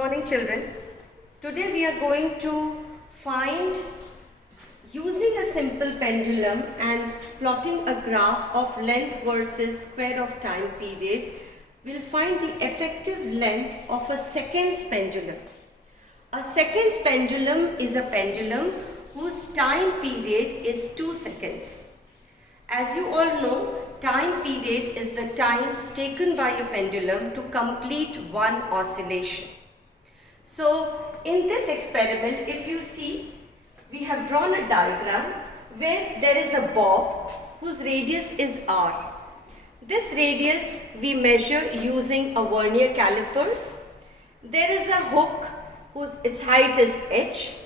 morning, children. Today we are going to find, using a simple pendulum and plotting a graph of length versus square of time period, we'll find the effective length of a seconds pendulum. A seconds pendulum is a pendulum whose time period is 2 seconds. As you all know, time period is the time taken by a pendulum to complete one oscillation. So, in this experiment, if you see, we have drawn a diagram where there is a bob whose radius is r. This radius we measure using a vernier calipers. There is a hook its height is h,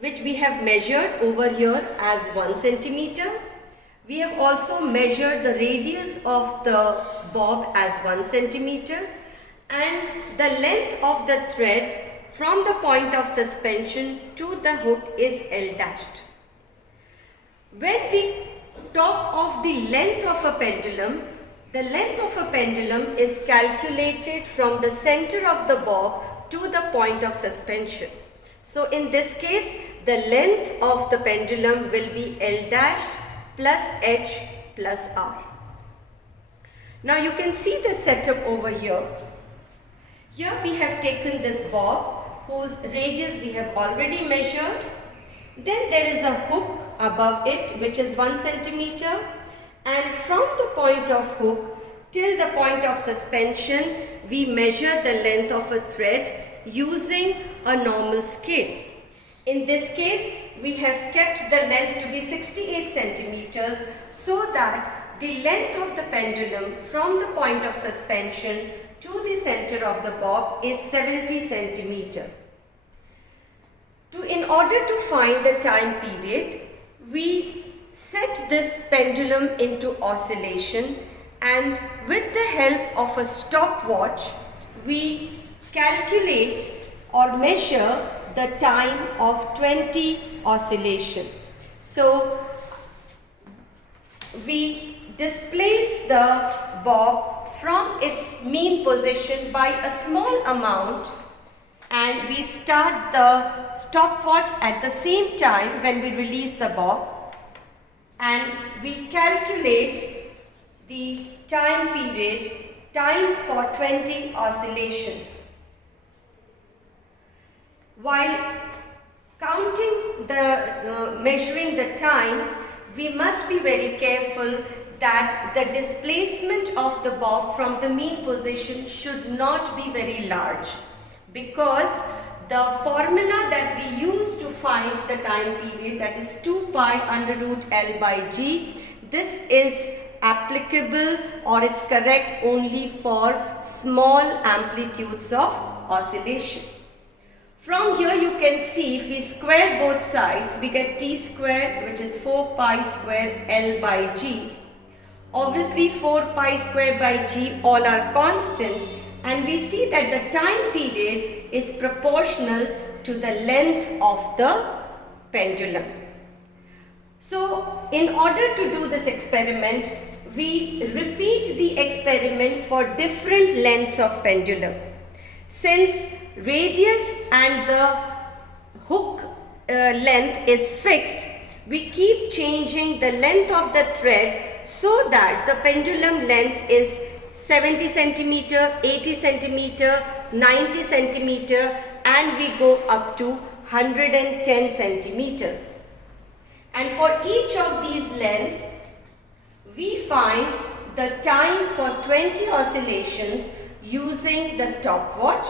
which we have measured over here as 1 centimeter. We have also measured the radius of the bob as 1 centimeter, and the length of the thread from the point of suspension to the hook is L dashed. When we talk of the length of a pendulum, the length of a pendulum is calculated from the center of the bob to the point of suspension. So in this case, the length of the pendulum will be L dashed plus H plus R. Now you can see the setup over here. Here we have taken this bob whose radius we have already measured. Then there is a hook above it which is 1 centimeter, and from the point of hook till the point of suspension we measure the length of a thread using a normal scale. In this case, we have kept the length to be 68 centimeters so that the length of the pendulum from the point of suspension to the center of the bob is 70 centimeter. In order to find the time period, we set this pendulum into oscillation, and with the help of a stopwatch, we calculate or measure the time of 20 oscillation. So, we displace the bob from its mean position by a small amount, and we start the stopwatch at the same time when we release the bob, and we calculate the time period, time for 20 oscillations. While counting measuring the time, we must be very careful that the displacement of the bob from the mean position should not be very large, because the formula that we use to find the time period, that is 2 pi under root L by G, this is applicable or it's correct only for small amplitudes of oscillation. From here you can see, if we square both sides, we get t square, which is 4 pi square L by G. Obviously 4 pi square by G all are constant, and we see that the time period is proportional to the length of the pendulum. So in order to do this experiment, we repeat the experiment for different lengths of pendulum. Since radius and the hook length is fixed, we keep changing the length of the thread so that the pendulum length is 70 centimeter, 80 centimeter, 90 centimeter, and we go up to 110 centimeters. And for each of these lengths, we find the time for 20 oscillations using the stopwatch.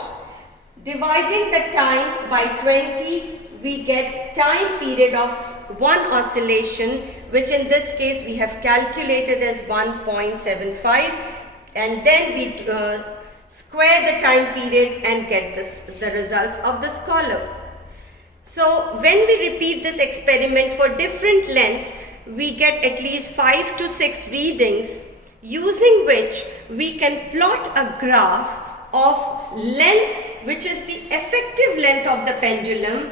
Dividing the time by 20, we get time period of one oscillation, which in this case we have calculated as 1.75, and then we square the time period and get the results of this column. So when we repeat this experiment for different lengths, we get at least 5 to 6 readings, using which we can plot a graph of length, which is the effective length of the pendulum,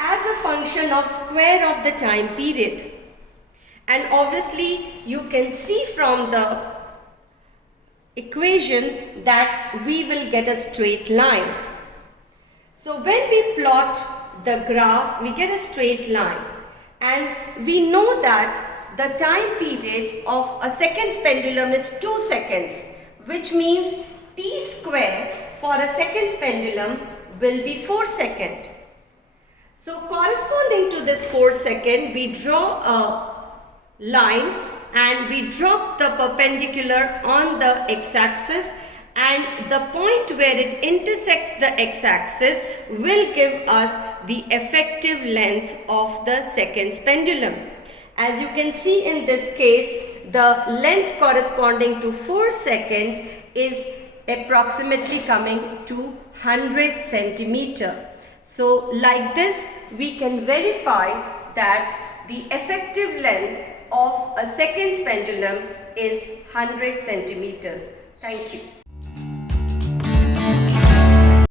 as a function of square of the time period. And obviously you can see from the equation that we will get a straight line. So when we plot the graph, we get a straight line, and we know that the time period of a seconds pendulum is 2 seconds, which means t square for a seconds pendulum will be 4 seconds. So corresponding to this 4 second, we draw a line and we drop the perpendicular on the x-axis, and the point where it intersects the x-axis will give us the effective length of the seconds pendulum. As you can see in this case, the length corresponding to 4 seconds is approximately coming to 100 centimeter. So like this, we can verify that the effective length of a seconds pendulum is 100 centimeters. Thank you.